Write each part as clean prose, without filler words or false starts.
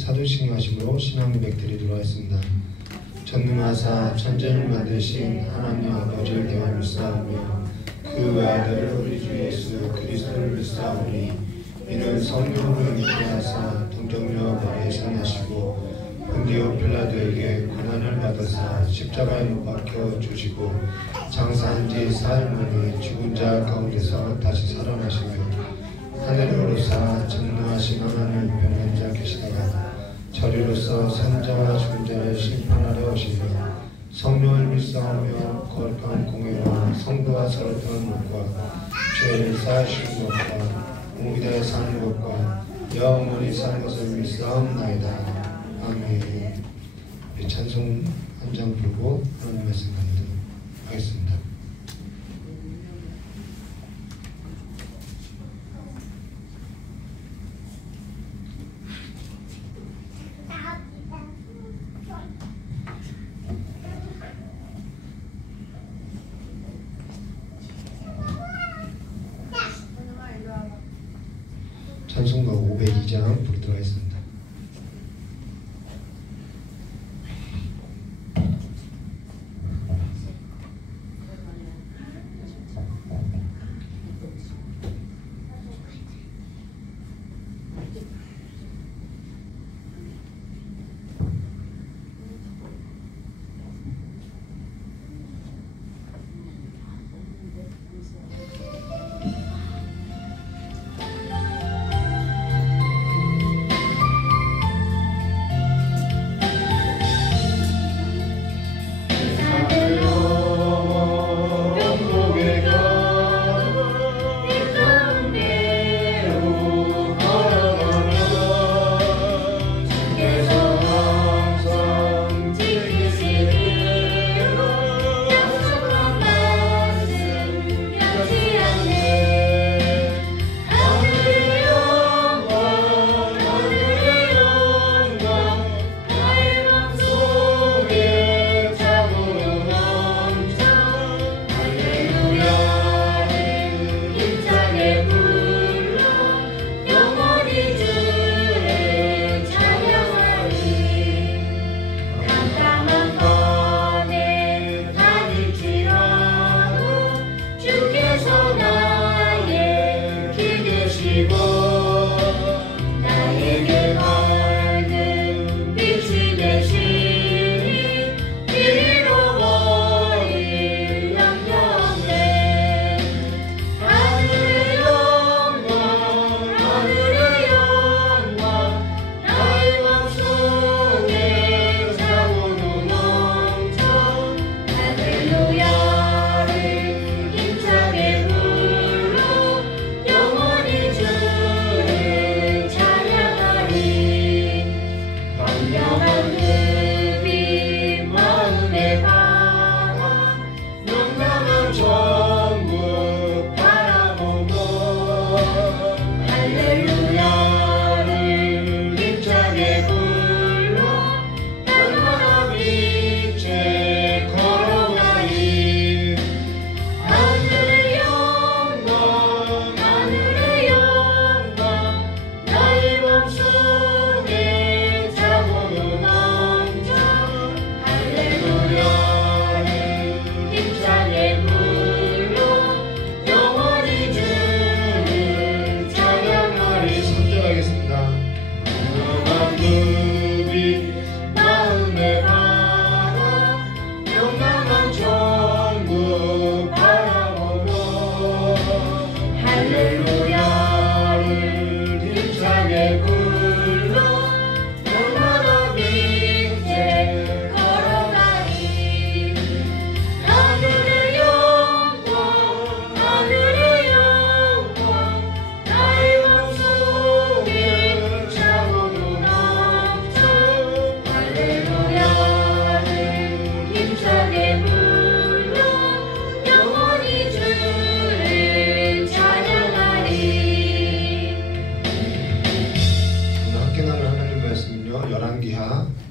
사도신경 하심으로 신앙 고백 드리도록 하겠습니다. 전능하사 천지를 만드신 하나님 아버지를 대하 믿사오며 그 외아들을 우리 주 예수 그리스도를 믿사오니 이는 성령으로 잉태하사 동정녀 마리아에 생하시고 본디오 빌라도에게 고난을 받으사 십자가에 못 박혀 주시고 장사한 지 사흘 만에 죽은 자 가운데서 다시 살아나시며 하늘로 오르사 전능하신 하나님을 변한 자 계시다가 저리로서 산자와 죽은 자를 심판하러 오시며 성령을 믿사오며 거룩한 공회와 성도와 서로 떠는 것과 죄를 사하시는 것과 공기대에 사는 것과 영원히 사는 것을 믿사옵나이다. 아멘. 찬송 한 장 부르고 하나님 말씀 나누도록 하겠습니다. 찬송가 502장 부르도록 하겠습니다.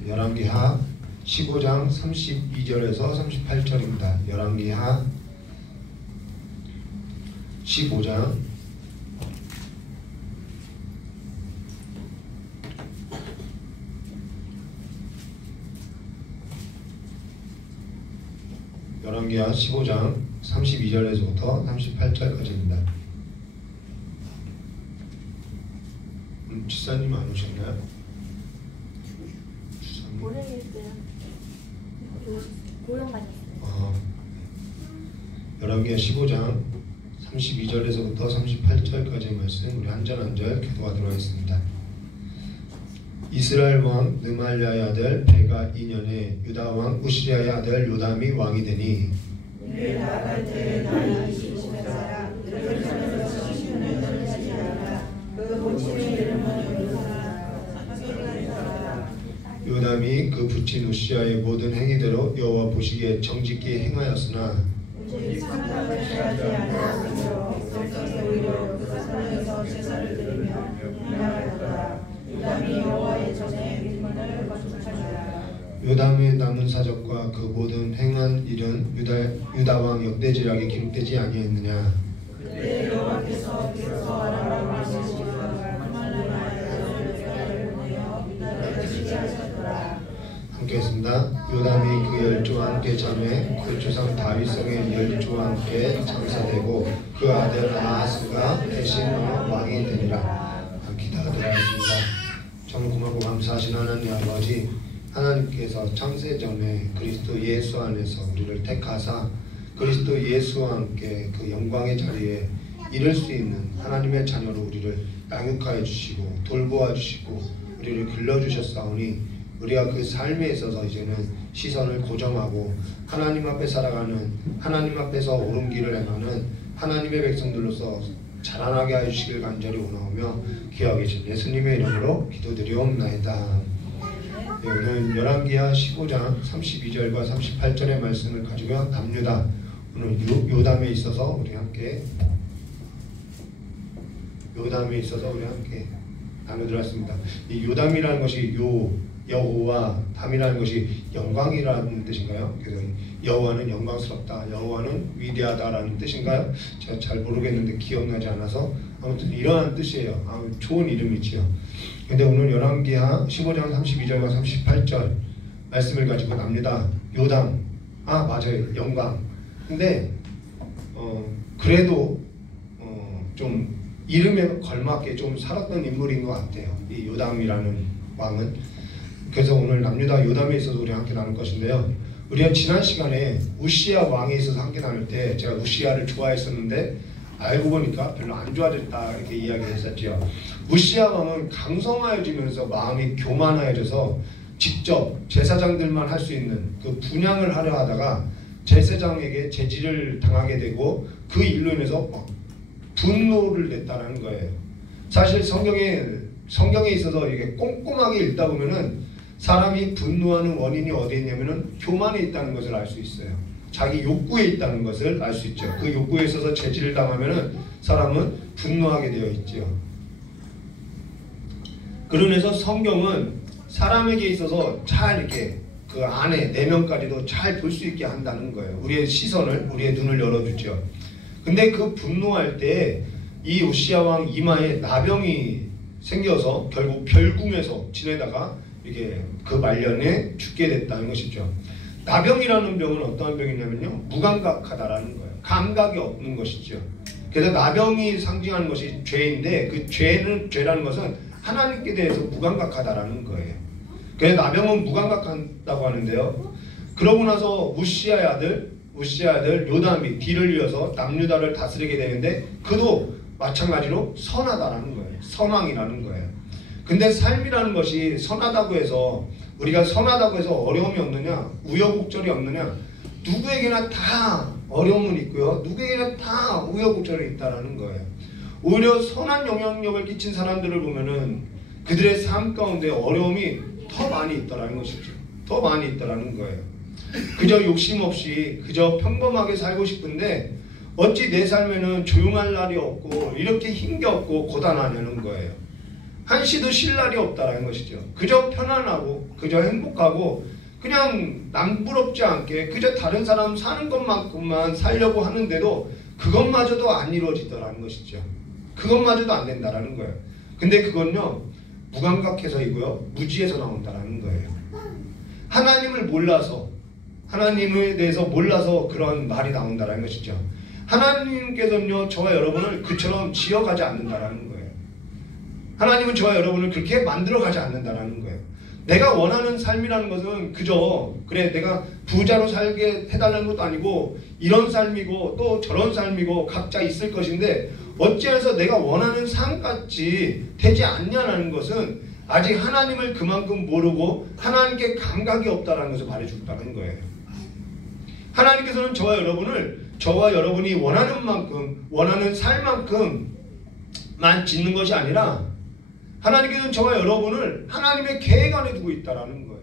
열왕기하 15장 32절에서 38절입니다. 열왕기하 15장 열왕기하 15장 32절에서부터 38절까지입니다. 주사님 안 오셨나요? 주사님. 모르겠어요. 고용 가셨어요. 열왕기하 15장 32절에서부터 38절까지의 말씀 우리 한 절 한 절 교도하도록 하겠습니다. 이스라엘 왕 느말랴의 아들 베가 2년에 유다 왕 우시야의 아들 요담이 왕이 되니 늘 나갈 때 나이 25살 늘 산에서 10년을 지나라. 그 부친의 이름은 요담이라. 요담이 그 부친 우시야의 모든 행위대로 여호와 보시기에 정직히 행하였으나 오직 상담을 취하지 않았으므로 백성이 오히려 그 산에서 제사를 드리며 분양하였더라. 요담이 여호와의 전에 믿음을 거듭하니라. 요담의 남은 사적과 그 모든 행한 일은 유다 왕 역대지략에 기록되지 아니했느냐. 그때 여호와께서 비로소 아람 왕시와 그만나의 아들 베가를 보내어 유다를 치게 하셨더라. 함께 했습니다. 요담이 그 열조와 함께 자매 그 조상 다윗성의 열조와 함께 장사되고 그 아들 아하스가 대신 왕이 되니라. 기도하겠습니다. 참 고맙고 감사하신 하나님 아버지, 하나님께서 창세 전에 그리스도 예수 안에서 우리를 택하사 그리스도 예수와 함께 그 영광의 자리에 이를 수 있는 하나님의 자녀로 우리를 양육하여 주시고 돌보아 주시고 우리를 길러주셨사오니 우리가 그 삶에 있어서 이제는 시선을 고정하고 하나님 앞에 살아가는, 하나님 앞에서 옳은 길을 행하는 하나님의 백성들로서 자라나게 해주시길 간절히 원하오며 귀하게 계신 예수님의 이름으로 기도드리옵나이다. 네, 오늘 열왕기하 15장 32절과 38절의 말씀을 가지고 남유다, 오늘 요담에 있어서 우리 함께 나누들었습니다. 이 요담이라는 것이 여호와, 담이라는 것이 영광이라는 뜻인가요? 그래서 여호와는 영광스럽다, 여호와는 위대하다라는 뜻인가요? 제가 잘 모르겠는데 기억나지 않아서 아무튼 이러한 뜻이에요. 좋은 이름이지요. 근데 오늘 열왕기하 15장 32절과 38절 말씀을 가지고 납니다. 요담, 맞아요, 영광. 근데 그래도 좀 이름에 걸맞게 좀 살았던 인물인 것 같아요, 이 요담이라는 왕은. 그래서 오늘 남유다 요담에 있어서 우리 함께 나눌 것인데요. 우리가 지난 시간에 우시야 왕에 있어서 함께 나눌 때 제가 우시야를 좋아했었는데 알고 보니까 별로 안 좋아졌다 이렇게 이야기했었죠. 우시야 왕은 강성하여지면서 마음이 교만하여져서 직접 제사장들만 할 수 있는 그 분향을 하려 하다가 제사장에게 제지를 당하게 되고 그 일로 인해서 분노를 냈다는 거예요. 사실 성경에 있어서 이게 꼼꼼하게 읽다 보면은 사람이 분노하는 원인이 어디에 있냐면은 교만에 있다는 것을 알 수 있어요. 자기 욕구에 있다는 것을 알 수 있죠. 그 욕구에 있어서 제지를 당하면은 사람은 분노하게 되어 있죠. 그러면서 성경은 사람에게 있어서 잘 이렇게 그 안에 내면까지도 잘 볼 수 있게 한다는 거예요. 우리의 시선을, 우리의 눈을 열어주죠. 근데 그 분노할 때 이 우시야 왕 이마에 나병이 생겨서 결국 별궁에서 지내다가 이게 그 말년에 죽게 됐다는 것이죠. 나병이라는 병은 어떠한 병이냐면요, 무감각하다라는 거예요. 감각이 없는 것이죠. 그래서 나병이 상징하는 것이 죄인데 그 죄라는 것은 하나님께 대해서 무감각하다라는 거예요. 그래서 나병은 무감각하다고 하는데요. 그러고 나서 우시야의 아들 요담이 뒤를 이어서 남유다를 다스리게 되는데 그도 마찬가지로 선하다라는 거예요. 선왕이라는 거예요. 근데 삶이라는 것이 선하다고 해서, 우리가 선하다고 해서 어려움이 없느냐, 우여곡절이 없느냐, 누구에게나 다 어려움은 있고요, 누구에게나 다 우여곡절이 있다라는 거예요. 오히려 선한 영향력을 끼친 사람들을 보면은 그들의 삶 가운데 어려움이 더 많이 있다라는 것이죠. 더 많이 있다라는 거예요. 그저 욕심 없이 그저 평범하게 살고 싶은데 어찌 내 삶에는 조용할 날이 없고 이렇게 힘겹고 고단하냐는 거예요. 한시도 쉴 날이 없다라는 것이죠. 그저 편안하고 그저 행복하고 그냥 남부럽지 않게 그저 다른 사람 사는 것만큼만 살려고 하는데도 그것마저도 안 이루어지더라는 것이죠. 그것마저도 안 된다라는 거예요. 근데 그건요, 무감각해서이고요, 무지에서 나온다라는 거예요. 하나님을 몰라서 하나님에 대해서 몰라서 그런 말이 나온다는 것이죠. 하나님께서는요, 저와 여러분을 그처럼 지어가지 않는다라는 거예요. 하나님은 저와 여러분을 그렇게 만들어가지 않는다라는 거예요. 내가 원하는 삶이라는 것은 그저 그래 내가 부자로 살게 해달라는 것도 아니고 이런 삶이고 또 저런 삶이고 각자 있을 것인데 어찌해서 내가 원하는 삶같이 되지 않냐는 것은 아직 하나님을 그만큼 모르고 하나님께 감각이 없다는 것을 말해준다는 거예요. 하나님께서는 저와 여러분이 원하는 만큼 원하는 삶만큼만 짓는 것이 아니라 하나님께서는 저와 여러분을 하나님의 계획 안에 두고 있다라는 거예요.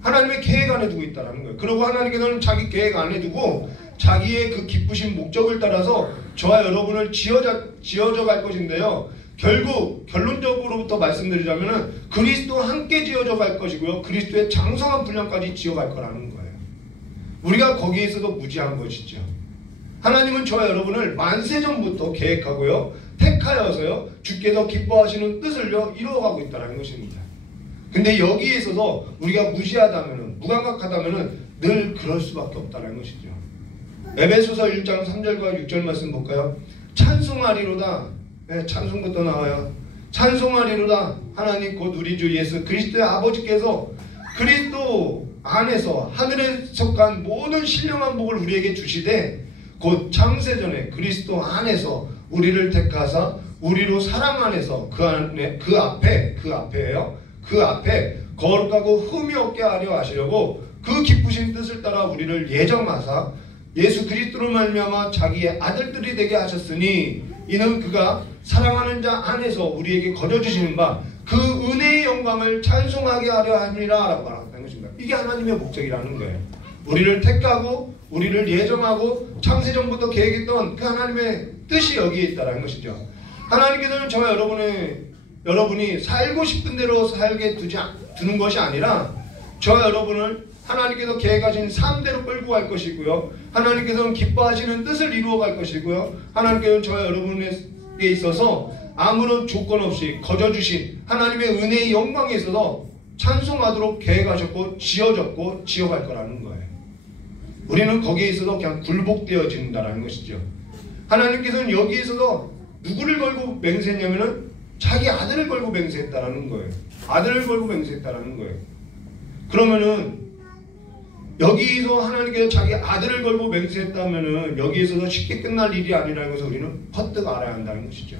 하나님의 계획 안에 두고 있다라는 거예요. 그리고 하나님께서는 자기 계획 안에 두고 자기의 그 기쁘신 목적을 따라서 저와 여러분을 지어져 갈 것인데요. 결국 결론적으로부터 말씀드리자면은 그리스도와 함께 지어져 갈 것이고요. 그리스도의 장성한 분량까지 지어갈 거라는 거예요. 우리가 거기에 있어도 무지한 것이죠. 하나님은 저와 여러분을 만세전부터 계획하고요. 택하여서요. 주께서 기뻐하시는 뜻을요. 이루어가고 있다는 것입니다. 근데 여기에 있어서 우리가 무시하다면은 무감각하다면은 늘 그럴 수밖에 없다는 것이죠. 에베소서 1장 3절과 6절 말씀 볼까요? 찬송하리로다. 네, 찬송부터 나와요. 찬송하리로다. 하나님 곧 우리 주 예수 그리스도의 아버지께서 그리스도 안에서 하늘에 속한 모든 신령한 복을 우리에게 주시되 곧 창세전에 그리스도 안에서 우리를 택하사 우리로 사랑 안에서 그 앞에 거룩하고 흠이 없게 하려 하시려고 그 기쁘신 뜻을 따라 우리를 예정하사 예수 그리스도로 말미암아 자기의 아들들이 되게 하셨으니 이는 그가 사랑하는 자 안에서 우리에게 거저주시는 바 그 은혜의 영광을 찬송하게 하려 함이라 라고 말한다는 것입니다. 이게 하나님의 목적이라는 거예요. 우리를 택하고 우리를 예정하고 창세전부터 계획했던 그 하나님의 뜻이 여기에 있다는 것이죠. 하나님께서는 저와 여러분이 살고 싶은 대로 살게 두는 것이 아니라 저와 여러분을 하나님께서 계획하신 삶대로 끌고 갈 것이고요. 하나님께서는 기뻐하시는 뜻을 이루어 갈 것이고요. 하나님께서는 저와 여러분에게 있어서 아무런 조건 없이 거저주신 하나님의 은혜의 영광에 있어서 찬송하도록 계획하셨고 지어졌고 지어갈 거라는 거예요. 우리는 거기에 있어서 그냥 굴복되어진다는 것이죠. 하나님께서는 여기에 있어서 누구를 걸고 맹세했냐면은 자기 아들을 걸고 맹세했다라는 거예요. 아들을 걸고 맹세했다라는 거예요. 그러면은 여기서 하나님께서 자기 아들을 걸고 맹세했다면은 여기에서도 쉽게 끝날 일이 아니라는 것을 우리는 퍼뜩 알아야 한다는 것이죠.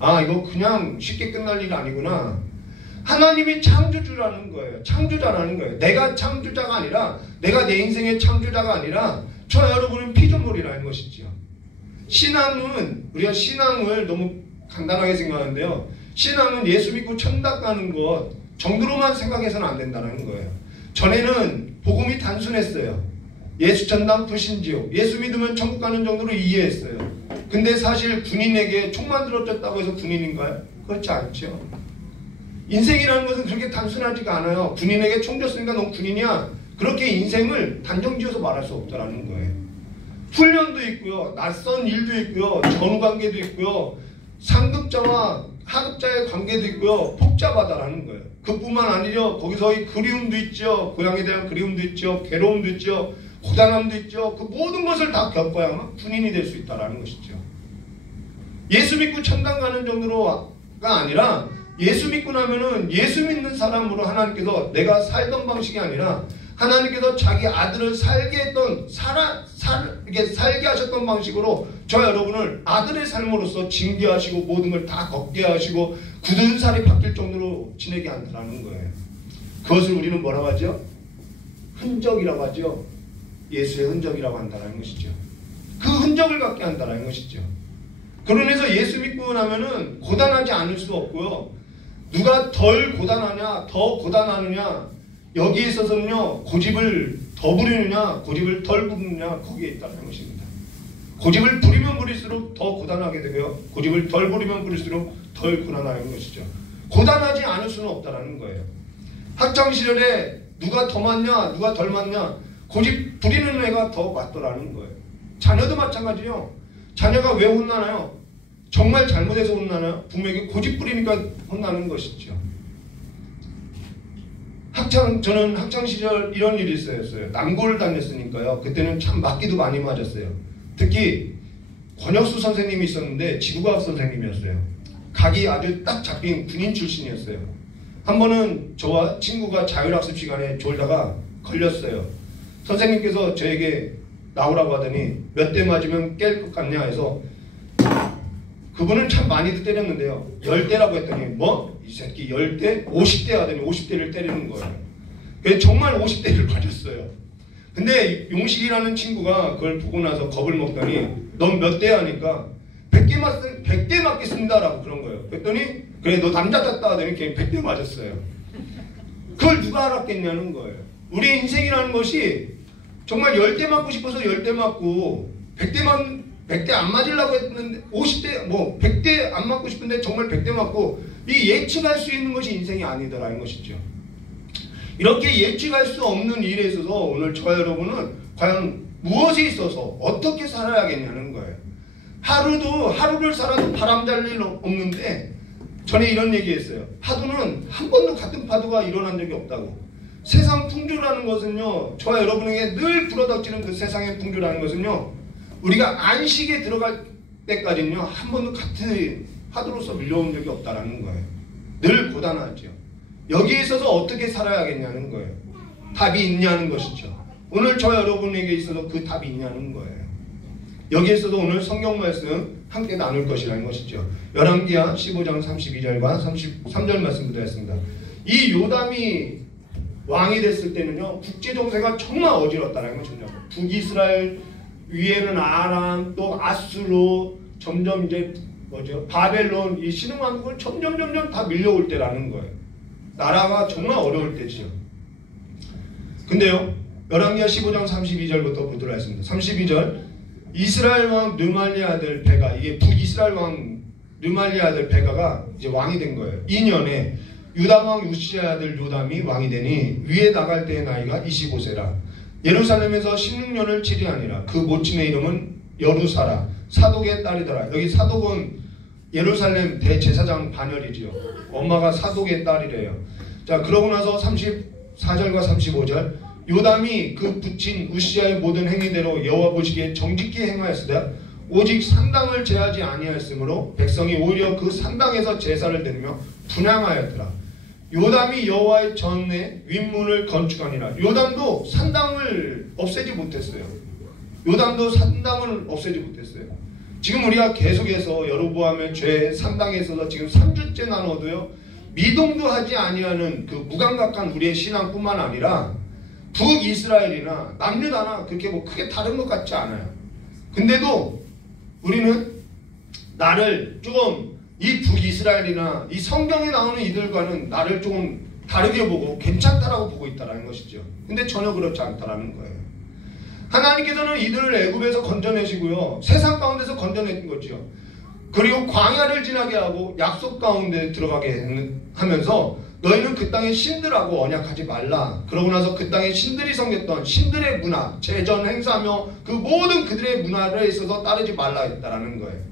아, 이거 그냥 쉽게 끝날 일이 아니구나. 하나님이 창조주라는 거예요. 창조자라는 거예요. 내가 창조자가 아니라 내가 내 인생의 창조자가 아니라 저와 여러분은 피조물이라는 것이죠. 우리가 신앙을 너무 간단하게 생각하는데요. 신앙은 예수 믿고 천당 가는 것 정도로만 생각해서는 안 된다는 거예요. 전에는 복음이 단순했어요. 예수 천당 불신지옥, 예수 믿으면 천국 가는 정도로 이해했어요. 근데 사실 군인에게 총 만들어졌다고 해서 군인인가요? 그렇지 않죠. 인생이라는 것은 그렇게 단순하지가 않아요. 군인에게 총 줬으니까 넌 군인이야. 그렇게 인생을 단정지어서 말할 수 없다는 거예요. 훈련도 있고요. 낯선 일도 있고요. 전후관계도 있고요. 상급자와 하급자의 관계도 있고요. 복잡하다라는 거예요. 그뿐만 아니죠. 거기서의 그리움도 있죠. 고향에 대한 그리움도 있죠. 괴로움도 있죠. 고단함도 있죠. 그 모든 것을 다 겪어야만 군인이 될 수 있다는 것이죠. 예수 믿고 천당 가는 정도로가 아니라 예수 믿고 나면은 예수 믿는 사람으로 하나님께서 내가 살던 방식이 아니라 하나님께서 자기 아들을 살게 했던 살게 하셨던 방식으로 저와 여러분을 아들의 삶으로서 징계하시고 모든 걸 다 걷게 하시고 굳은 살이 바뀔 정도로 지내게 한다는 거예요. 그것을 우리는 뭐라고 하죠? 흔적이라고 하죠. 예수의 흔적이라고 한다는 것이죠. 그 흔적을 갖게 한다는 것이죠. 그러면서 예수 믿고 나면은 고단하지 않을 수 없고요. 누가 덜 고단하냐, 더 고단하느냐, 여기에 있어서는요, 고집을 더 부리느냐, 고집을 덜 부리느냐, 거기에 있다는 것입니다. 고집을 부리면 부릴수록 더 고단하게 되고요. 고집을 덜 부리면 부릴수록 덜 고단하는 것이죠. 고단하지 않을 수는 없다는 거예요. 학창시절에 누가 더 많냐, 누가 덜 많냐, 고집 부리는 애가 더 맞더라는 거예요. 자녀도 마찬가지요. 자녀가 왜 혼나나요? 정말 잘못해서 혼나나요? 부모에게 고집 부리니까 혼나는 것이죠. 저는 학창 시절 이런 일이 있었어요. 남고를 다녔으니까요. 그때는 참 맞기도 많이 맞았어요. 특히 권혁수 선생님이 있었는데 지구과학 선생님이었어요. 각이 아주 딱 잡힌 군인 출신이었어요. 한 번은 저와 친구가 자율학습 시간에 졸다가 걸렸어요. 선생님께서 저에게 나오라고 하더니 몇 대 맞으면 깰 것 같냐 해서 그분은 참 많이도 때렸는데요. 10대라고 했더니 뭐? 이 새끼 10대? 50대 하더니 50대를 때리는 거예요. 그래서 정말 50대를 맞았어요. 근데 용식이라는 친구가 그걸 보고 나서 겁을 먹더니 넌 몇 대 하니까 100대 맞겠습니다 라고 그런 거예요. 그랬더니 그래 너 남자 같다 하더니 걔 100대 맞았어요. 그걸 누가 알았겠냐는 거예요. 우리의 인생이라는 것이 정말 10대 맞고 싶어서 10대 맞고 100대 안 맞으려고 했는데 50대 뭐 100대 안 맞고 싶은데 정말 100대 맞고 이 예측할 수 있는 것이 인생이 아니더라는 것이죠. 이렇게 예측할 수 없는 일에 있어서 오늘 저와 여러분은 과연 무엇에 있어서 어떻게 살아야겠냐는 거예요. 하루를 살아도 바람 잘 일 없는데 전에 이런 얘기했어요. 파도는 한 번도 같은 파도가 일어난 적이 없다고. 세상 풍조라는 것은요, 저와 여러분에게 늘 불어닥치는 그 세상의 풍조라는 것은요, 우리가 안식에 들어갈 때까지는요 한 번도 같은 파도로서 밀려온 적이 없다라는 거예요. 늘 고단하죠. 여기에 있어서 어떻게 살아야겠냐는 거예요. 답이 있냐는 것이죠. 오늘 저와 여러분에게 있어서 그 답이 있냐는 거예요. 여기에 있어서 오늘 성경 말씀 함께 나눌 것이라는 것이죠. 열왕기하 15장 32절과 33절 말씀부터 했습니다. 이 요담이 왕이 됐을 때는요, 국제 정세가 정말 어지럽다는 것입니다. 북이스라엘 위에는 아람, 또 아수르, 점점 이제 바벨론, 이 신흥왕국을 점점 다 밀려올 때라는 거예요. 나라가 정말 어려울 때죠. 근데요, 열왕기하 15장 32절부터 보도록 하겠습니다. 32절, 이스라엘 왕 르말리 아들 베가, 이게 북이스라엘 왕 르말리 아들 베가가 이제 왕이 된 거예요. 2년에 유다 왕 우시야 아들 요담이 왕이 되니 위에 나갈 때의 나이가 25세라. 예루살렘에서 16년을 치리하니라. 그 모친의 이름은 여루사라, 사독의 딸이더라. 여기 사독은 예루살렘 대제사장 반열이지요. 엄마가 사독의 딸이래요. 자, 그러고 나서 34절과 35절, 요담이 그 부친 우시야의 모든 행위대로 여호와 보시기에 정직히 행하였으되 오직 산당을 제하지 아니하였으므로 백성이 오히려 그 산당에서 제사를 드리며 분향하였더라. 요담이 여호와의 전에 윗문을 건축하니라. 요담도 산당을 없애지 못했어요. 지금 우리가 계속해서 여로보암의 죄 산당에 있어서 지금 3주째 나눠도요, 미동도 하지 아니하는 그 무감각한 우리의 신앙뿐만 아니라 북이스라엘이나 남유다나 그렇게 뭐 크게 다른 것 같지 않아요. 근데도 우리는 나를 조금 이 북이스라엘이나 이 성경에 나오는 이들과는 나를 조금 다르게 보고 괜찮다라고 보고 있다는 것이죠. 근데 전혀 그렇지 않다라는 거예요. 하나님께서는 이들을 애굽에서 건져내시고요, 세상 가운데서 건져낸 거죠. 그리고 광야를 지나게 하고 약속 가운데 들어가게 하면서 너희는 그 땅의 신들하고 언약하지 말라. 그러고 나서 그 땅의 신들이 섬겼던 신들의 문화, 제전 행사며 그 모든 그들의 문화에 있어서 따르지 말라 했다라는 거예요.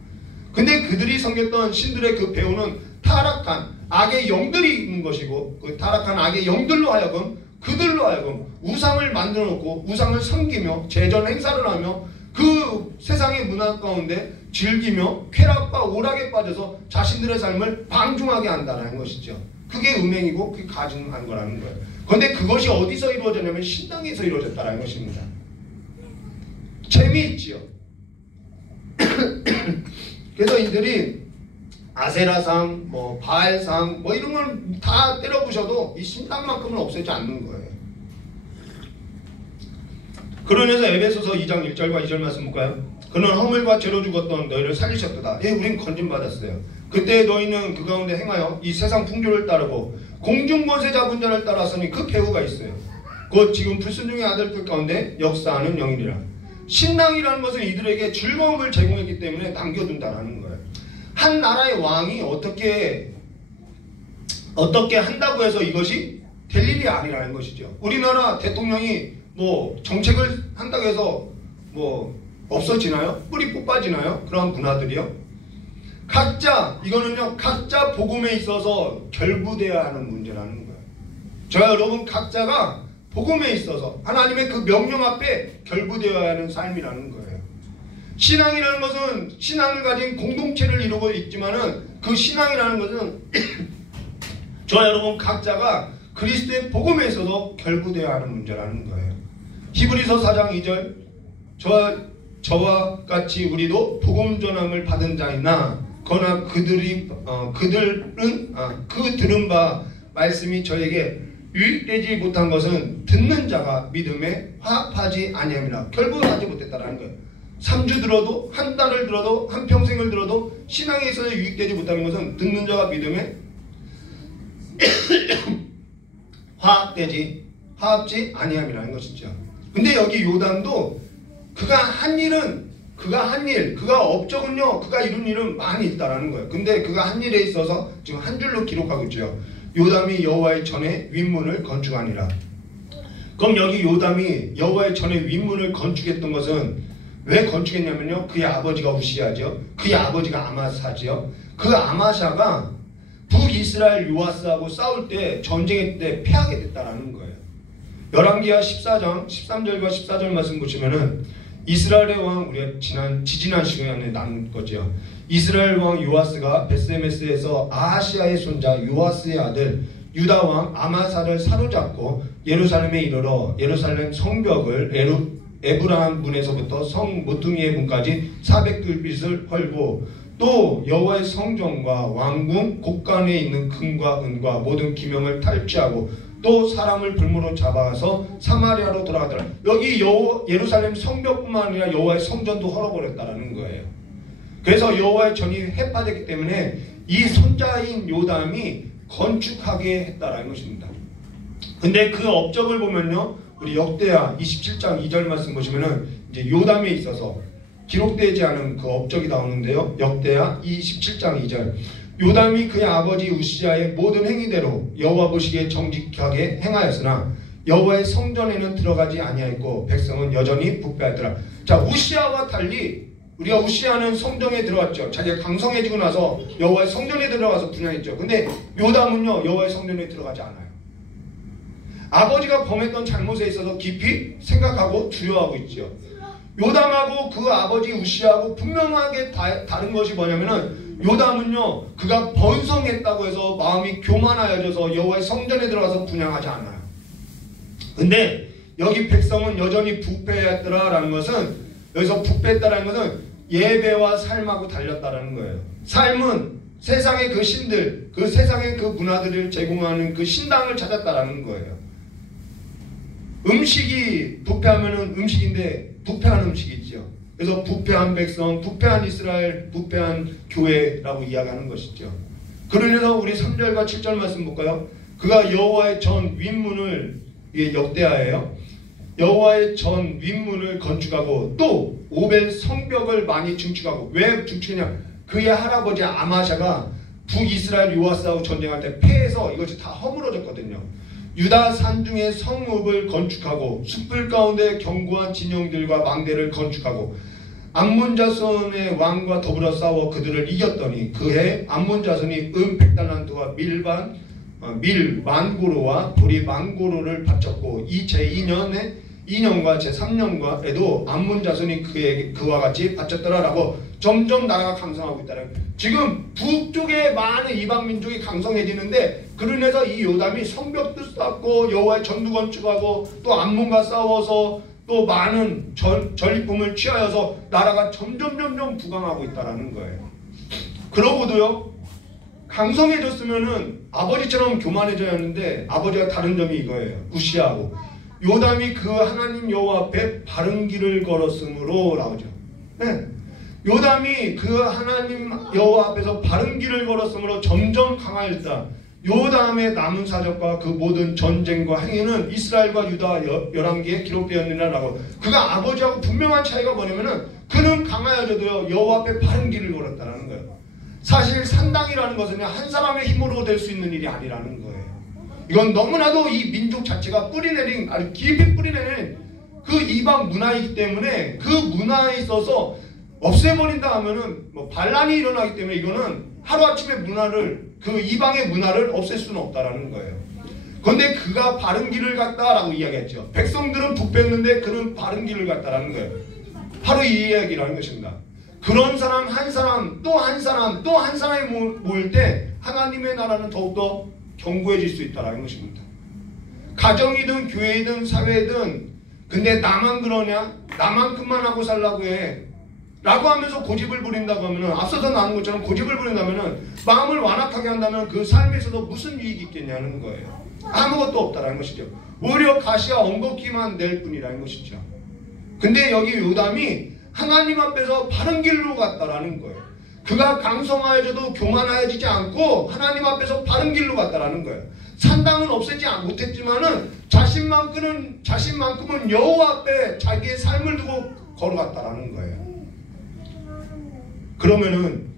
근데 그들이 섬겼던 신들의 그 배후는 타락한 악의 영들이 있는 것이고, 그 타락한 악의 영들로 하여금 그들로 하여금 우상을 만들어 놓고 우상을 섬기며 제전 행사를 하며 그 세상의 문화 가운데 즐기며 쾌락과 오락에 빠져서 자신들의 삶을 방종하게 한다는 것이죠. 그게 음행이고 그게 가증한 거라는 거예요. 그런데 그것이 어디서 이루어졌냐면 신당에서 이루어졌다는 것입니다. 재미있지요. 그래서 이들이 아세라상, 뭐 바알상, 뭐 이런 걸 다 때려부셔도 이 신당만큼은 없애지 않는 거예요. 그러면서 에베소서 2장 1절과 2절 말씀 볼까요? 그는 허물과 죄로 죽었던 너희를 살리셨도다. 예, 우린 건진받았어요. 그때 너희는 그 가운데 행하여 이 세상 풍조를 따르고 공중권세 잡은 자를 따랐으니 그 배후가 있어요. 곧 지금 불순종의 아들들 가운데 역사하는 영이니라. 신당이라는 것은 이들에게 즐거움을 제공했기 때문에 남겨둔다라는 거예요. 한 나라의 왕이 어떻게 한다고 해서 이것이 될 일이 아니라는 것이죠. 우리나라 대통령이 뭐 정책을 한다고 해서 뭐 없어지나요? 뿌리 뽑아지나요? 그런 문화들이요. 이거는요, 각자 복음에 있어서 결부되어야 하는 문제라는 거예요. 저와 여러분 각자가 복음에 있어서 하나님의 그 명령 앞에 결부되어야 하는 삶이라는 거예요. 신앙이라는 것은 신앙을 가진 공동체를 이루고 있지만은 그 신앙이라는 것은 저와 여러분 각자가 그리스도의 복음에 있어서 결부되어야 하는 문제라는 거예요. 히브리서 4장 2절 저와 같이 우리도 복음 전함을 받은 자이나 그러나 그들은 그 들은 바 말씀이 저에게 유익되지 못한 것은 듣는 자가 믿음에 화합하지 아니함이라. 결부하지 못했다라는 거예요. 3주 들어도 한 달을 들어도 한 평생을 들어도 신앙에 있어서 유익되지 못하는 것은 듣는 자가 믿음에 화합지 아니함이라는 것이죠. 근데 여기 요담도 그가 업적은요, 그가 이룬 일은 많이 있다라는 거예요. 근데 그가 한 일에 있어서 지금 한 줄로 기록하고 있죠. 요담이 여호와의 전에 윗문을 건축하니라. 그럼 여기 요담이 여호와의 전에 윗문을 건축했던 것은 왜 건축했냐면요, 그의 아버지가 우시아죠. 그의 아버지가 아마사죠. 그 아마샤가 북이스라엘 요아스하고 싸울 때 전쟁의 때 패하게 됐다라는 거예요. 열왕기하 14장 13절과 14절 말씀 보시면은 이스라엘의 왕, 우리가 지지난 시간에 나눈 거죠. 이스라엘 왕 요아스가 베스메스에서 아하시아의 손자 요아스의 아들 유다 왕 아마사를 사로잡고 예루살렘에 이르러 예루살렘 성벽을 에브라함 문에서부터 성 모퉁이의 문까지 400규빗을 헐고 또 여호와의 성전과 왕궁 곳간에 있는 금과 은과 모든 기명을 탈취하고 또 사람을 불무로 잡아서 사마리아로 돌아가더라. 여기 예루살렘 성벽뿐만 아니라 여호와의 성전도 헐어버렸다라는 거예요. 그래서 여호와의 전이 해파됐기 때문에 이 손자인 요담이 건축하게 했다라는 것입니다. 근데 그 업적을 보면요, 우리 역대하 27장 2절 말씀 보시면은 이제 요담에 있어서 기록되지 않은 그 업적이 나오는데요. 역대하 27장 2절. 요담이 그의 아버지 우시아의 모든 행위대로 여호와 보시기에 정직하게 행하였으나 여호와의 성전에는 들어가지 아니하였고 백성은 여전히 부패하였더라. 자, 우시아와 달리 우리가 우시아는 성전에 들어갔죠. 자기가 강성해지고 나서 여호와의 성전에 들어가서 분양했죠. 근데 요담은요, 여호와의 성전에 들어가지 않아요. 아버지가 범했던 잘못에 있어서 깊이 생각하고 두려워하고 있죠. 요담하고 그 아버지 우시아하고 분명하게 다른 것이 뭐냐면은 요담은요, 그가 번성했다고 해서 마음이 교만하여져서 여호와의 성전에 들어가서 분양하지 않아요. 근데 여기 백성은 여전히 부패했더라라는 것은, 여기서 부패했다라는 것은 예배와 삶하고 달렸다라는 거예요. 삶은 세상의 그 신들, 그 세상의 그 문화들을 제공하는 그 신당을 찾았다라는 거예요. 음식이 부패하면은 음식인데 부패한 음식이 있죠. 그래서 부패한 백성, 부패한 이스라엘, 부패한 교회라고 이야기하는 것이죠. 그러면서 우리 3절과 7절 말씀 볼까요? 그가 여호와의 전 윗문을, 이게 역대하예요. 여호와의 전 윗문을 건축하고 또 오벨 성벽을 많이 증축하고. 왜 증축했냐? 그의 할아버지 아마샤가 북이스라엘 요아스하고 전쟁할 때 패해서 이것이 다 허물어졌거든요. 유다 산중에 성읍을 건축하고 숯불 가운데 견고한 진영들과 망대를 건축하고 암몬 자손의 왕과 더불어 싸워 그들을 이겼더니 그해 암몬 자손이 100달란트와 밀 만고로와 보리 만고로를 바쳤고 이 제2년과 제3년에도 암몬 자손이 그와 같이 바쳤더라라고 점점 나라가 강성하고 있다는 거예요. 지금 북쪽에 많은 이방 민족이 강성해지는데 그러면서 이 요담이 성벽도 쌓고 여호와의 전도 건축하고 또 암몬과 싸워서 또 많은 전리품을 취하여서 나라가 점점 부강하고 있다라는 거예요. 그러고도요, 강성해졌으면은 아버지처럼 교만해져야 하는데 아버지가 다른 점이 이거예요. 우시아하고 요담이 그 하나님 여호와 앞에 바른 길을 걸었으므로 나오죠. 네. 요담이 그 하나님 여호와 앞에서 바른 길을 걸었으므로 점점 강하였다. 요담의 남은 사적과 그 모든 전쟁과 행위는 이스라엘과 유다 열왕기에 기록되었느냐라고. 그가 아버지하고 분명한 차이가 뭐냐면은 그는 강하여져도요 여호와 앞에 바른 길을 걸었다라는 거예요. 사실 산당이라는 것은 한 사람의 힘으로 될 수 있는 일이 아니라는 거예요. 이건 너무나도 이 민족 자체가 뿌리내린, 아주 깊이 뿌리내린 그 이방 문화이기 때문에 그 문화에 있어서 없애버린다 하면은 뭐 반란이 일어나기 때문에 이거는 하루아침에 문화를, 그 이방의 문화를 없앨 수는 없다라는 거예요. 그런데 그가 바른 길을 갔다라고 이야기했죠. 백성들은 부패했는데 그는 바른 길을 갔다라는 거예요. 바로 이 이야기라는 것입니다. 그런 사람 한 사람 또 한 사람 또 한 사람이 모일 때 하나님의 나라는 더욱더 견고해질 수 있다는 것입니다. 가정이든 교회이든 사회이든 근데 나만 그러냐? 나만큼만 하고 살라고 해 라고 하면서 고집을 부린다고 하면은 앞서서 나눈 것처럼 고집을 부린다면은 마음을 완악하게 한다면 그 삶에 있어서 무슨 유익이 있겠냐는 거예요. 아무것도 없다라는 것이죠. 오히려 가시와 엉겅퀴만 낼 뿐이라는 것이죠. 근데 여기 요담이 하나님 앞에서 바른 길로 갔다라는 거예요. 그가 강성하여져도 교만하여지지 않고 하나님 앞에서 바른 길로 갔다라는 거예요. 산당은 없애지 못했지만은 자신만큼은 여호와 앞에 자기의 삶을 두고 걸어갔다라는 거예요. 그러면은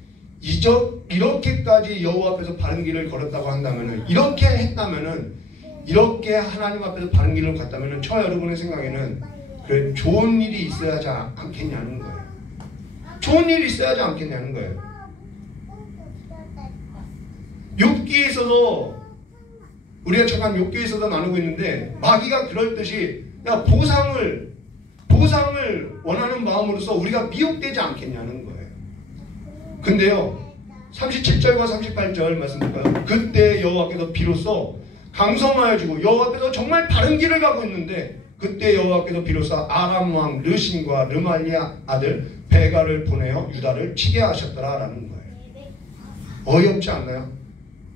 이렇게까지 여호와 앞에서 바른 길을 걸었다고 한다면은 이렇게 했다면은 이렇게 하나님 앞에서 바른 길을 갔다면은 저 여러분의 생각에는 그래 좋은 일이 있어야 하지 않겠냐는 거예요. 좋은 일이 있어야 하지 않겠냐는 거예요. 욥기에 있어서 우리가 잠깐 욥기에 있어서 나누고 있는데 마귀가 그럴 듯이 야 보상을 원하는 마음으로서 우리가 미혹되지 않겠냐는 거예요. 근데요 37절과 38절 말씀 볼까요? 그때 여호와께서 비로소 강성하여지고 여호와 앞에서 정말 바른 길을 가고 있는데 그때 여호와께서 비로소 아람 왕 르신과 르말리아 아들 베가를 보내어 유다를 치게 하셨더라라는 거예요. 어이없지 않나요?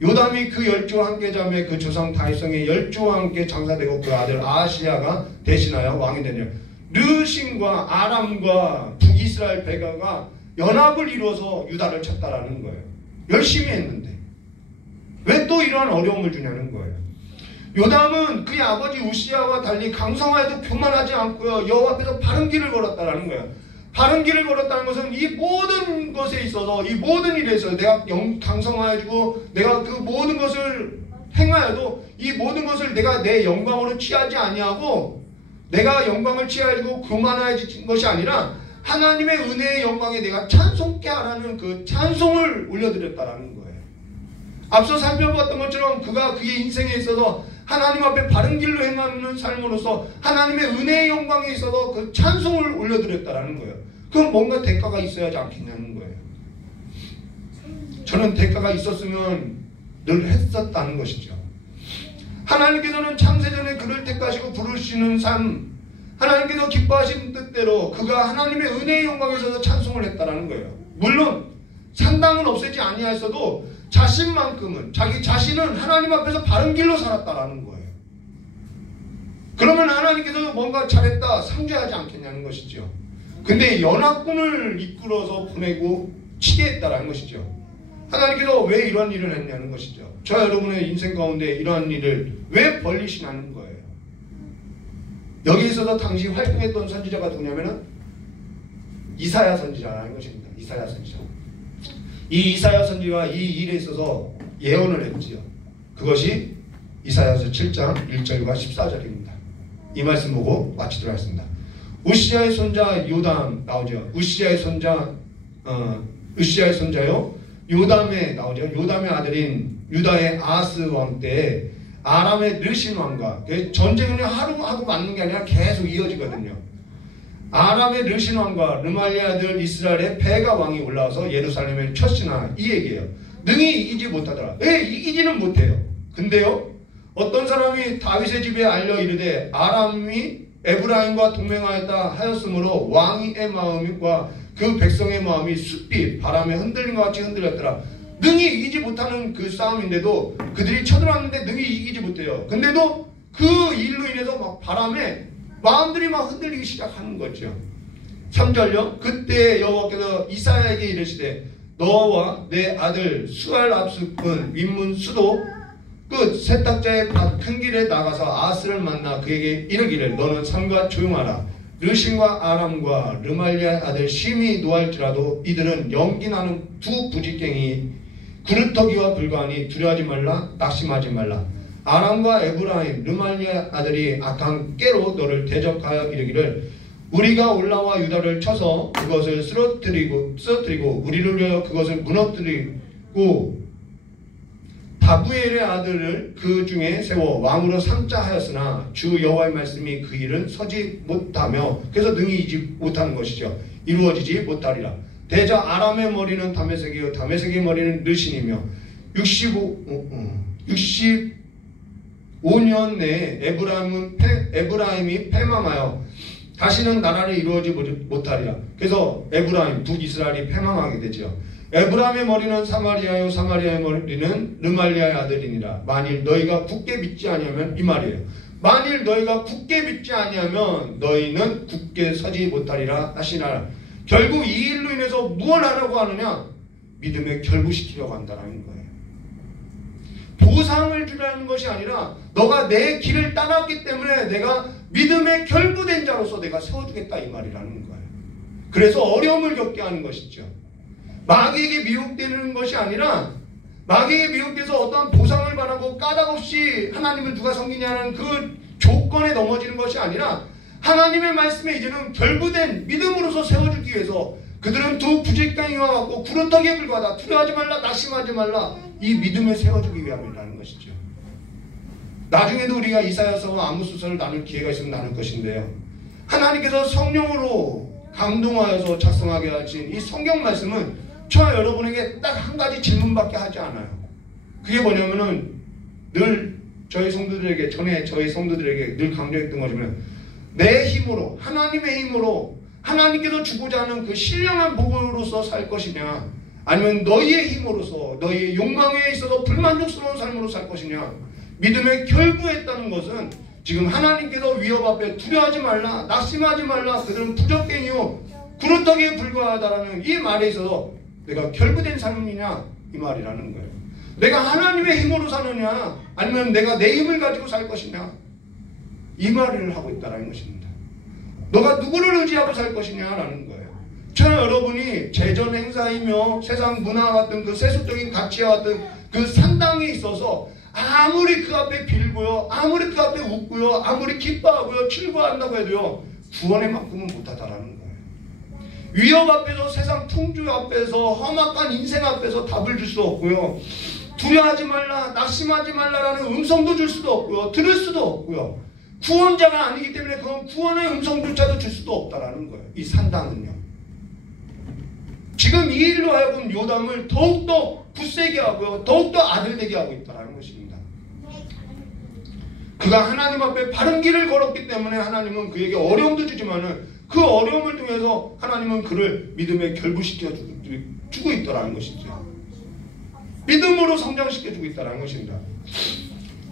요담이 그 10조와 함께 자매 그 조상 다윗성의 10조와 함께 장사되고 그 아들 아하시야가 대신하여 왕이 되냐. 르신과 아람과 북이스라엘 베가가 연합을 이루어서 유다를 쳤다라는 거예요. 열심히 했는데 왜 또 이러한 어려움을 주냐는 거예요. 요담은 그의 아버지 우시야와 달리 강성하여도 교만하지 않고요. 여호와 앞에서 바른 길을 걸었다라는 거예요. 바른 길을 걸었다는 것은 이 모든 것에 있어서 이 모든 일에 있어서 내가 강성하여지고 내가 그 모든 것을 행하여도 이 모든 것을 내가 내 영광으로 취하지 아니하고 내가 영광을 취하여지고 교만하여진 것이 아니라 하나님의 은혜의 영광에 내가 찬송케 하라는 그 찬송을 올려드렸다라는 거예요. 앞서 살펴봤던 것처럼 그가 그의 인생에 있어서 하나님 앞에 바른 길로 행하는 삶으로서 하나님의 은혜의 영광에 있어서 그 찬송을 올려드렸다라는 거예요. 그럼 뭔가 대가가 있어야 하지 않겠냐는 거예요. 저는 대가가 있었으면 늘 했었다는 것이죠. 하나님께서는 창세전에 그를 택하시고 부르시는 삶 하나님께서 기뻐하신 뜻대로 그가 하나님의 은혜의 영광에 있어서 찬송을 했다라는 거예요. 물론 산당은 없애지 아니하였어도 자신만큼은 자기 자신은 하나님 앞에서 바른 길로 살았다라는 거예요. 그러면 하나님께서 뭔가 잘했다 상주하지 않겠냐는 것이죠. 근데 연합군을 이끌어서 보내고 치게 했다라는 것이죠. 하나님께서 왜 이런 일을 했냐는 것이죠. 저 여러분의 인생 가운데 이러한 일을 왜 벌리시냐는 거예요. 여기 있어서 당시 활동했던 선지자가 누구냐면은 이사야 선지자라는 것입니다. 이사야 선지자. 이 이사야 선지가 이 일에 있어서 예언을 했지요. 그것이 이사야서 7장 1절과 14절입니다. 이 말씀 보고 마치도록 하겠습니다. 우시야의 손자 요담 나오죠. 우시야의 손자요 요담에 나오죠. 요담의 아들인 유다의 아하스 왕 때 아람의 르신 왕과 전쟁은 하루 맞는 게 아니라 계속 이어지거든요. 아람의 르신 왕과 르말리아 아들 이스라엘의 베가 왕이 올라와서 예루살렘을 쳤으나 이 얘기예요. 능히 이기지 못하더라. 왜 이기지는 못해요. 근데요 어떤 사람이 다윗의 집에 알려 이르되 아람이 에브라임과 동맹하였다 하였으므로 왕의 마음과 그 백성의 마음이 숲이 바람에 흔들림과 같이 흔들렸더라. 능히 이기지 못하는 그 싸움인데도 그들이 쳐들어왔는데 능히 이기지 못해요. 근데도 그 일로 인해서 막 바람에 마음들이 막 흔들리기 시작하는 거죠. 3절요. 그때 여호와께서 이사야에게 이르시되 너와 내 아들 수알 압숙은 윗문 수도 끝 세탁자의 밭 큰 길에 나가서 아스를 만나 그에게 이르기를 너는 삼가 조용하라. 르신과 아람과 르말리아 아들 심이 노할지라도 이들은 연기나는 두 부직갱이 구루터기와 불과하니 두려워하지 말라 낙심하지 말라. 아람과 에브라임 르말리아 아들이 악한 깨로 너를 대적하여 이르기를 우리가 올라와 유다를 쳐서 그것을 쓰러뜨리고 우리를 위하여 그것을 무너뜨리고 다부엘의 아들을 그 중에 세워 왕으로 삼자 하였으나 주 여호와의 말씀이 그 일은 서지 못하며 그래서 능히 이지 못하는 것이죠. 이루어지지 못하리라. 대저 아람의 머리는 다메섹이요 다메섹의 머리는 르신이며 65년 내에 에브라임이 패망하여 다시는 나라를 이루어지 못하리라. 그래서 에브라임 북이스라엘이 패망하게 되죠. 에브라임의 머리는 사마리아요 사마리아의 머리는 르말리아의 아들이니라. 만일 너희가 굳게 믿지 아니하면 이 말이에요. 만일 너희가 굳게 믿지 아니하면 너희는 굳게 서지 못하리라 하시나. 결국 이 일로 인해서 무엇을 하려고 하느냐? 믿음에 결부시키려고 한다는 거예요. 보상을 주라는 것이 아니라 너가 내 길을 따랐기 때문에 내가 믿음에 결부된 자로서 내가 세워주겠다 이 말이라는 거예요. 그래서 어려움을 겪게 하는 것이죠. 마귀에게 미혹되는 것이 아니라 마귀에게 미혹돼서 어떠한 보상을 바라고 까닭없이 하나님을 누가 섬기냐는 그 조건에 넘어지는 것이 아니라 하나님의 말씀에 이제는 결부된 믿음으로서 세워주기 위해서 그들은 두 부질강이와 같고 구름터기에 불과하다. 두려워하지 말라 낙심하지 말라. 이 믿음을 세워주기 위함이라는 것이죠. 나중에도 우리가 이사야서와 아모스서를 나눌 기회가 있으면 나눌 것인데요. 하나님께서 성령으로 감동하여서 작성하게 하신 이 성경 말씀은 저와 여러분에게 딱 한 가지 질문밖에 하지 않아요. 그게 뭐냐면은 늘 저희 성도들에게 전에 저희 성도들에게 늘 강조했던 거지만 내 힘으로 하나님의 힘으로 하나님께서 주고자 하는 그 신령한 복으로서 살 것이냐 아니면 너희의 힘으로서 너희의 욕망에 있어서 불만족스러운 삶으로 살 것이냐. 믿음에 결부했다는 것은 지금 하나님께서 위협 앞에 두려워하지 말라 낙심하지 말라 그들은 부적갱이요 구름터기에 불과하다라는 이 말에 있어서 내가 결부된 삶이냐 이 말이라는 거예요. 내가 하나님의 힘으로 사느냐 아니면 내가 내 힘을 가지고 살 것이냐 이 말을 하고 있다는 것입니다. 너가 누구를 의지하고 살 것이냐라는 거예요. 저는 여러분이 재전 행사이며 세상 문화 같은 그 세속적인 가치와 같은 그 산당에 있어서 아무리 그 앞에 빌고요 아무리 그 앞에 웃고요 아무리 기뻐하고요 즐거워한다고 해도요 구원의 만큼은 못하다라는 거예요. 위협 앞에서 세상 풍조 앞에서 험악한 인생 앞에서 답을 줄 수 없고요 두려워하지 말라 낙심하지 말라라는 음성도 줄 수도 없고요 들을 수도 없고요 구원자가 아니기 때문에 그건 구원의 음성조차도 줄 수도 없다라는 거예요. 이 산당은요. 지금 이 일로 하여금 요담을 더욱더 굳세게 하고요. 더욱더 아들되게 하고 있다는 것입니다. 그가 하나님 앞에 바른 길을 걸었기 때문에 하나님은 그에게 어려움도 주지만은 그 어려움을 통해서 하나님은 그를 믿음에 결부시켜 주고 있다는 것이죠. 믿음으로 성장시켜 주고 있다는 것입니다.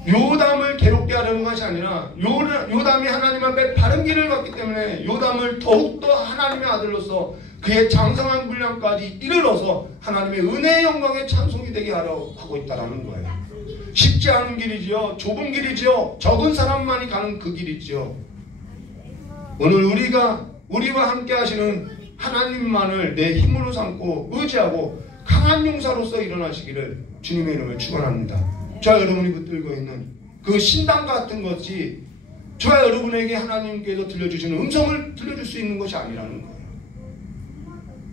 요담을 괴롭게 하려는 것이 아니라 요담이 하나님 앞에 바른 길을 갔기 때문에 요담을 더욱더 하나님의 아들로서 그의 장성한 분량까지 이르러서 하나님의 은혜의 영광의 찬송이 되게 하려고 하고 있다는 거예요. 쉽지 않은 길이지요. 좁은 길이지요. 적은 사람만이 가는 그 길이지요. 오늘 우리와 함께 하시는 하나님만을 내 힘으로 삼고 의지하고 강한 용사로서 일어나시기를 주님의 이름을 축원합니다. 저와 여러분이 붙들고 있는 그 신당 같은 것이 저와 여러분에게 하나님께서 들려주시는 음성을 들려줄 수 있는 것이 아니라는 거예요.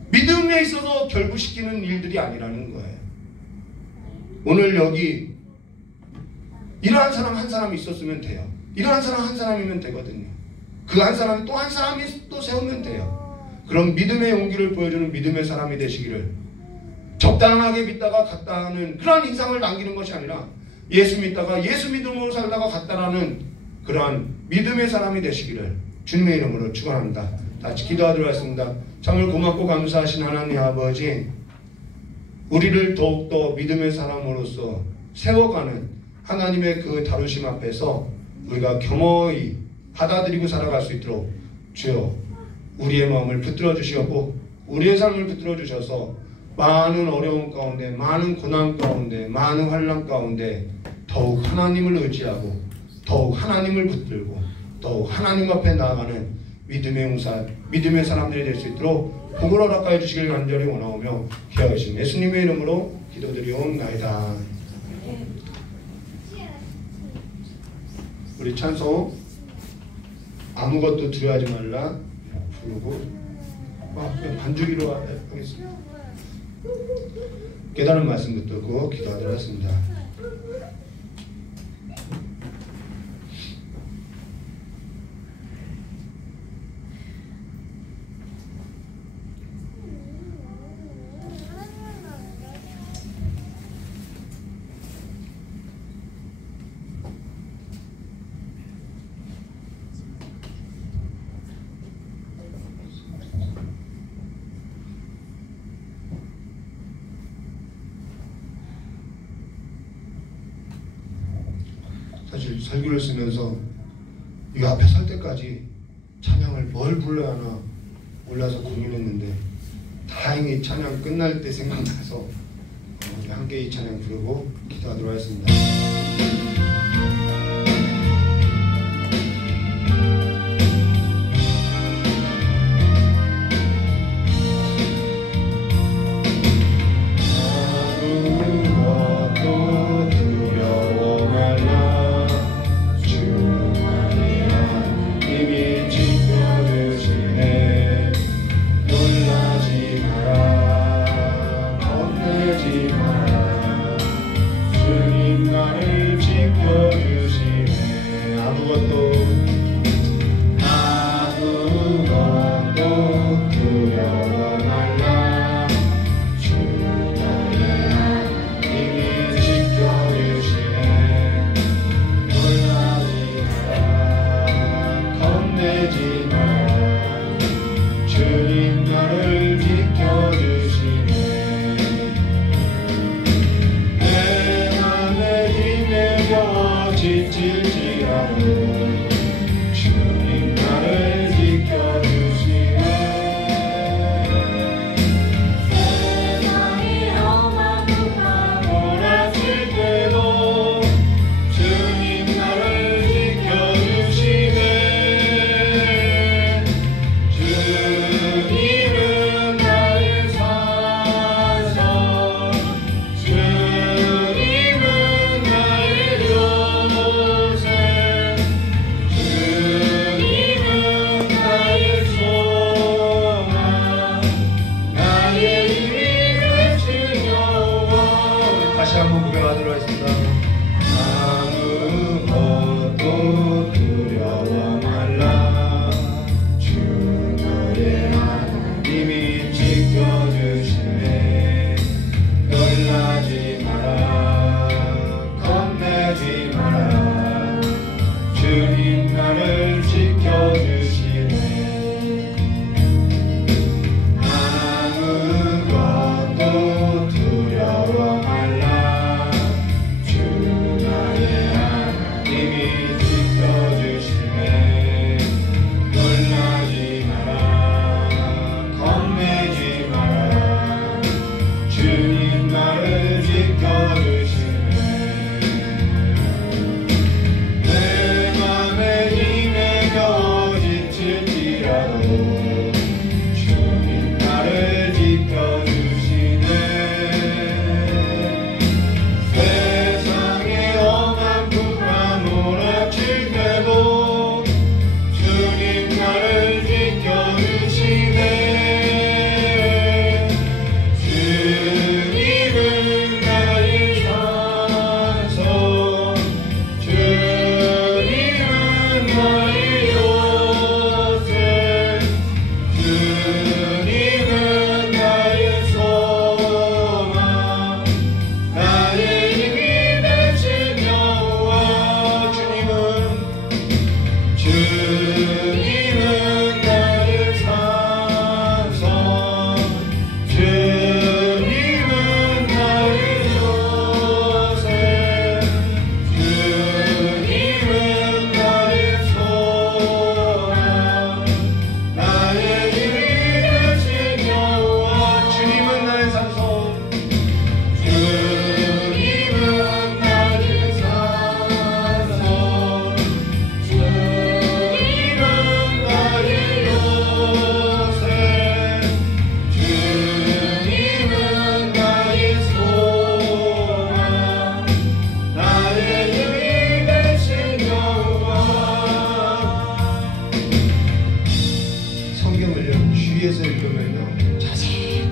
믿음에 있어서 결부시키는 일들이 아니라는 거예요. 오늘 여기 이러한 사람 한 사람이 있었으면 돼요. 이러한 사람 한 사람이면 되거든요. 그 한 사람이 또 한 사람이 또 세우면 돼요. 그런 믿음의 용기를 보여주는 믿음의 사람이 되시기를 적당하게 믿다가 갔다는 그러한 인상을 남기는 것이 아니라 예수 믿다가 예수 믿음으로 살다가 갔다라는 그러한 믿음의 사람이 되시기를 주님의 이름으로 축원합니다. 같이 기도하도록 하겠습니다. 참을 고맙고 감사하신 하나님 아버지 우리를 더욱더 믿음의 사람으로서 세워가는 하나님의 그 다루심 앞에서 우리가 겸허히 받아들이고 살아갈 수 있도록 주여 우리의 마음을 붙들어 주시옵고 우리의 삶을 붙들어 주셔서 많은 어려움 가운데 많은 고난 가운데 많은 환난 가운데 더욱 하나님을 의지하고 더욱 하나님을 붙들고 더욱 하나님 앞에 나아가는 믿음의 용사 믿음의 사람들이 될 수 있도록 복을 허락하여 주시길 간절히 원하오며 귀하신 예수님의 이름으로 기도드리옵나이다. 우리 찬송 아무것도 두려워하지 말라 부르고 반주기로 하겠습니다. 깨달은 말씀 붙들고 기도하도록 하겠습니다. 설교를 쓰면서 이 앞에 설 때까지 찬양을 뭘 불러야 하나 몰라서 고민했는데 다행히 찬양 끝날 때 생각나서 함께 이 찬양 부르고 기도하도록 하겠습니다.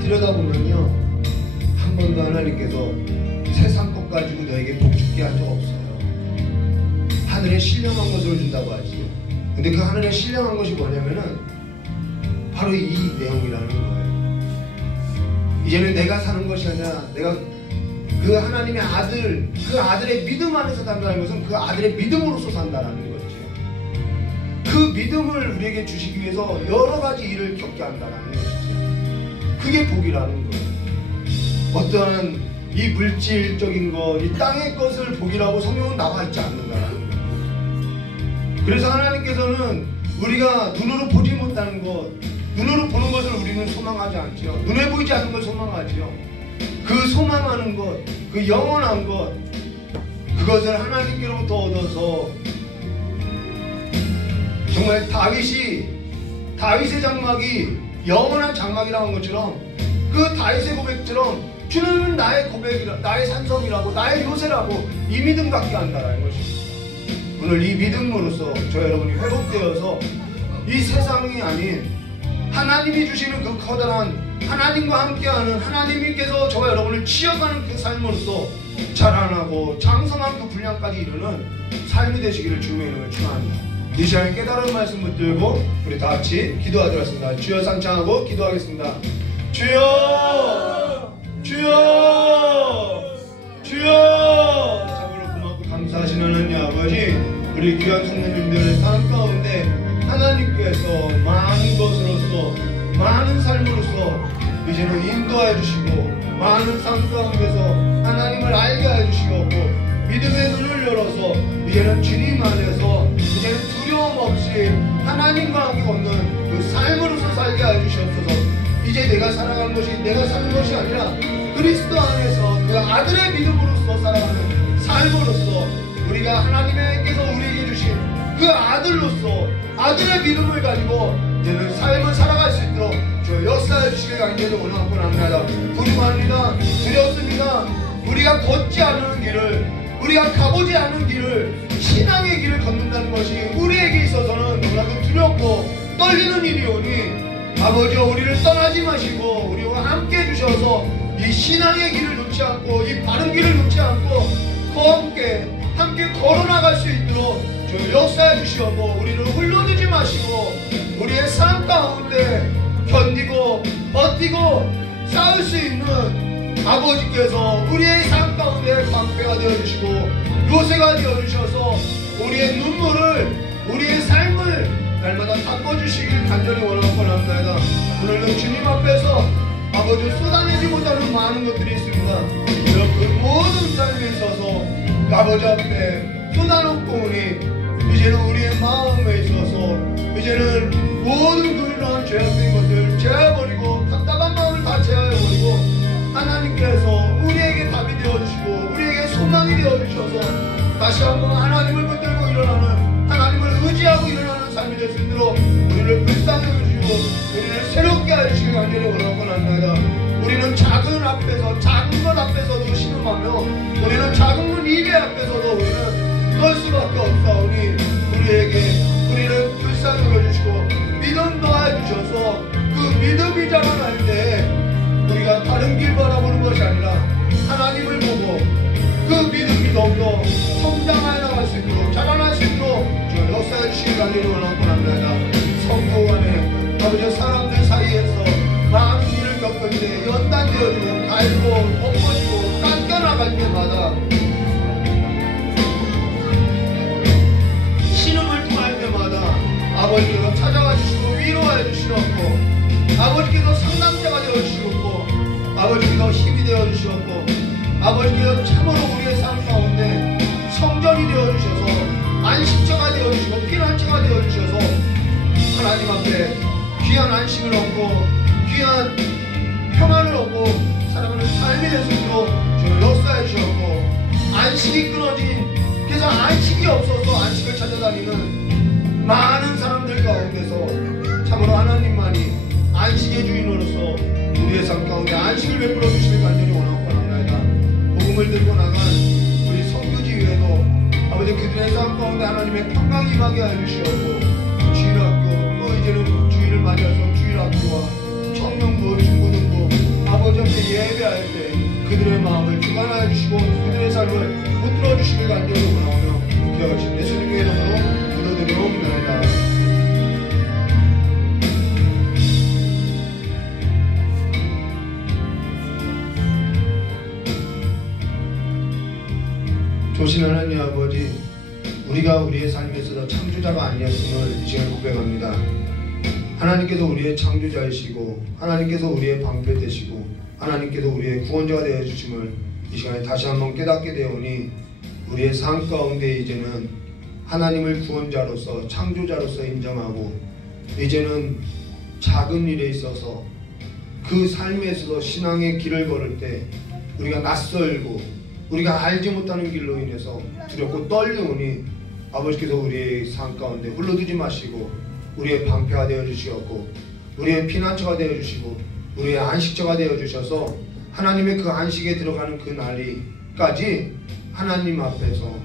들여다보면요, 한 번도 하나님께서 세상 것 가지고 너에게 복 주게 한 적 없어요. 하늘에 신령한 것을 준다고 하지. 근데 그 하늘에 신령한 것이 뭐냐면은 바로 이 내용이라는 거예요. 이제는 내가 사는 것이 아니라 내가 그 하나님의 아들, 그 아들의 믿음 안에서 산다는 것은 그 아들의 믿음으로서 산다는 거죠. 그 믿음을 우리에게 주시기 위해서 여러 가지 일을 겪게 한다는 것이죠. 그게 복이라는 거예요. 어떠한 이 물질적인 것, 이 땅의 것을 복이라고 성경은 나와 있지 않는다는 거예요. 그래서 하나님께서는 우리가 눈으로 보지 못하는 것, 눈으로 보는 것을 우리는 소망하지 않죠. 눈에 보이지 않는 걸 소망하지요. 그 소망하는 것, 그 영원한 것, 그것을 하나님께로부터 얻어서 정말 다윗의 장막이 영원한 장막이라는 것처럼 그 다윗의 고백처럼 주는 나의 고백이라, 나의 산성이라고, 나의 요새라고 이 믿음 갖게 한다라는 것입니다. 오늘 이 믿음으로써 저 여러분이 회복되어서 이 세상이 아닌 하나님이 주시는 그 커다란 하나님과 함께하는 하나님께서 저와 여러분을 치어가는 그 삶으로서 자라나고 장성한 그 분량까지 이르는 삶이 되시기를 주님의 이름으로 축원합니다. 이 시간에 깨달은 말씀 붙들고 우리 다 같이 기도하도록 하겠습니다. 주여 상창하고 기도하겠습니다. 주여, 주여, 주여. 참으로 고맙고 감사하신 하나님 아버지, 우리 귀한 성도님들의 삶 가운데 하나님께서 많은 것으로서, 많은 삶으로서 이제는 인도해 주시고, 많은 삶 가운데서 하나님을 알게 해 주시고, 믿음의 눈을 열어서 이제는 주님 안에서 이제는 두려움 없이 하나님과 함께 걷는 그 삶으로서 살게 해 주시옵소서. 이제 내가 살아가는 것이 내가 사는 것이 아니라 그리스도 안에서 그 아들의 믿음으로서 살아가는 삶으로서 우리가 하나님께서 우리에게 주신 그 아들로서 아들의 믿음을 가지고 이제는 삶을 살아갈 수 있도록 저 역사해 주시길 간절히 원하고 합니다. 두려워합니다. 두렵습니다. 우리가 걷지 않는 길을, 우리가 가보지 않은 길을, 신앙의 길을 걷는다는 것이 우리에게 있어서는 너무나도 두렵고 떨리는 일이오니 아버지, 우리를 떠나지 마시고 우리와 함께 해주셔서 이 신앙의 길을 놓지 않고 이 바른 길을 놓지 않고 함께 걸어나갈 수 있도록 저 역사해 주시고 우리를 흘러주지 마시고 우리의 삶 가운데 견디고 버티고 싸울 수 있는 아버지께서 우리의 삶 가운데 방패가 되어주시고 요새가 되어주셔서 우리의 눈물을, 우리의 삶을 날마다 닦아주시길 간절히 원하고 합니다. 오늘은 주님 앞에서 아버지 쏟아내지 못하는 많은 것들이 있습니다. 그 모든 삶에 있어서 아버지 앞에 쏟아놓고 오니 이제는 우리의 마음에 있어서 이제는 모든 그러한 죄악된 것들을 제어해버리고 답답한 마음을 다 제어해버리고 하나님께서 우리에게 답이 되어주시고 우리에게 소망이 되어주셔서 다시 한번 하나님을 붙들고 일어나는, 하나님을 의지하고 일어나는 삶이 될 수 있도록 우리를 불쌍히 해주시고 우리를 새롭게 해주시길 간절히 원하고 합니다. 우리는 작은 앞에서, 작은 것 앞에서도 신음하며 우리는 작은 것 입에 앞에서도 우리는 떨 수밖에 없사오니 우리를 불쌍히 해주시고 믿음 더해 주셔서 그 믿음이 자라날 때 우리가 다른 길 바라보는 것이 아니라 하나님을 보고 그 믿음이 더욱더 성장해 나갈 수 있도록 자라날 수 있도록 역사해 주시길 간절히 원하고 합니다. 성도 간에 아버지 사람들 사이에서 많은 일을 겪을 때 연단되어지고 갈고 엎어지고 깎여나갈 때마다 신음을 통할 때마다 아버지께서 찾아와 주시고 위로해 주시옵고 아버지께서 상담자가 되어주시옵고 아버지께서 힘이 되어주시옵고 아버지께서 참으로 우리의 삶 가운데 성전이 되어주셔서 안식처가 되어주시고 피난처가 되어주셔서 하나님 앞에 귀한 안식을 얻고 귀한 평안을 얻고 살아가는 삶이 될 수 있도록 역사해 주셨고 안식이 끊어진, 그래서 안식이 없어서 안식을 찾아다니는 많은 사람들 가운데서 참으로 하나님만이 안식의 주인으로서 우리의 삶 가운데 안식을 베풀어 주시길 간절히 원하고 합니다. 복음을 들고 나간 우리 선교지 외에도 아버지 그들의 삶 가운데 하나님의 평강이 임하게 해주시옵고 주일학교 또 이제는 주일을 맞이해서 주일학교와 청년부, 중고등부 아버지 앞에 예배할 때 그들의 마음을 주관하여 주시고 그들의 삶을 붙들어 주시길 간절히 원하오며 기억하신 예수님의 이름으로 기도드리옵나이다. 조신 하나님 아버지, 우리가 우리의 삶에 있어서 창조자가 아니었음을 이 시간에 고백합니다. 하나님께서 우리의 창조자이시고 하나님께서 우리의 방패 되시고 하나님께서 우리의 구원자가 되어주심을 이 시간에 다시 한번 깨닫게 되오니 우리의 삶 가운데 이제는 하나님을 구원자로서 창조자로서 인정하고 이제는 작은 일에 있어서 그 삶에서도 신앙의 길을 걸을 때 우리가 낯설고 우리가 알지 못하는 길로 인해서 두렵고 떨려오니 아버지께서 우리의 삶 가운데 흘러두지 마시고 우리의 방패가 되어 주시었고 우리의 피난처가 되어 주시고 우리의 안식처가 되어 주셔서 하나님의 그 안식에 들어가는 그 날이까지 하나님 앞에서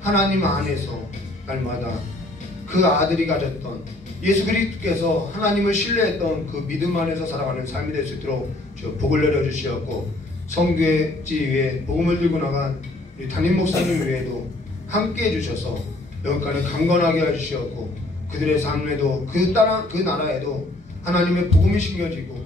하나님 안에서 날마다 그 아들이 가졌던 예수 그리스도께서 하나님을 신뢰했던 그 믿음 안에서 살아가는 삶이 될 수 있도록 복을 내려주시었고 성교회지 위에 복음을 들고 나간 우리 담임 목사님 외에도 함께 해주셔서 여기까지 강건하게 해주셨고 그들의 삶에도 그 나라에도 하나님의 복음이 심겨지고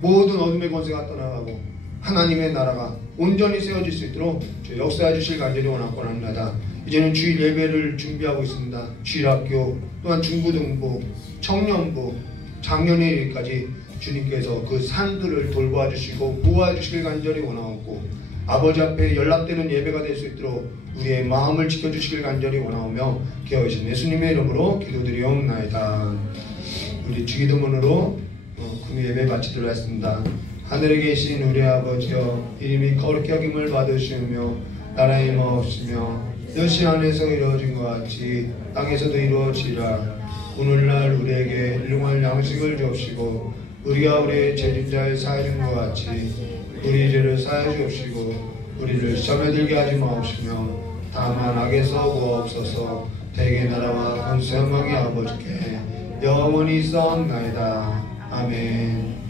모든 어둠의 권세가 떠나가고 하나님의 나라가 온전히 세워질 수 있도록 역사해 주실 간절히 원하곤 합니다. 이제는 주일 예배를 준비하고 있습니다. 주일학교 또한 중고등부, 청년부, 장년회까지 주님께서 그 산들을 돌보아 주시고 보호해 주시길 간절히 원하옵고 아버지 앞에 연락되는 예배가 될 수 있도록 우리의 마음을 지켜주시길 간절히 원하오며 깨어계신 예수님의 이름으로 기도드리옵나이다. 우리 주기도문으로 금요 예배 마치도록 하겠습니다. 하늘에 계신 우리 아버지여 이름이 거룩히 여김을 받으시며 나라의 임하옵시며 여신 안에서 이루어진 것 같이 땅에서도 이루어지라. 오늘날 우리에게 일용할 양식을 주옵시고 우리가 우리의 죄진자를 사하여 준 것 같이 우리 죄를 사하여 주옵시고 우리를 시험에 들게 하지 마옵시며 다만 악에서 구하옵소서. 대개 나라와 권세 영광이 아버지께 영원히 있사옵나이다. 아멘.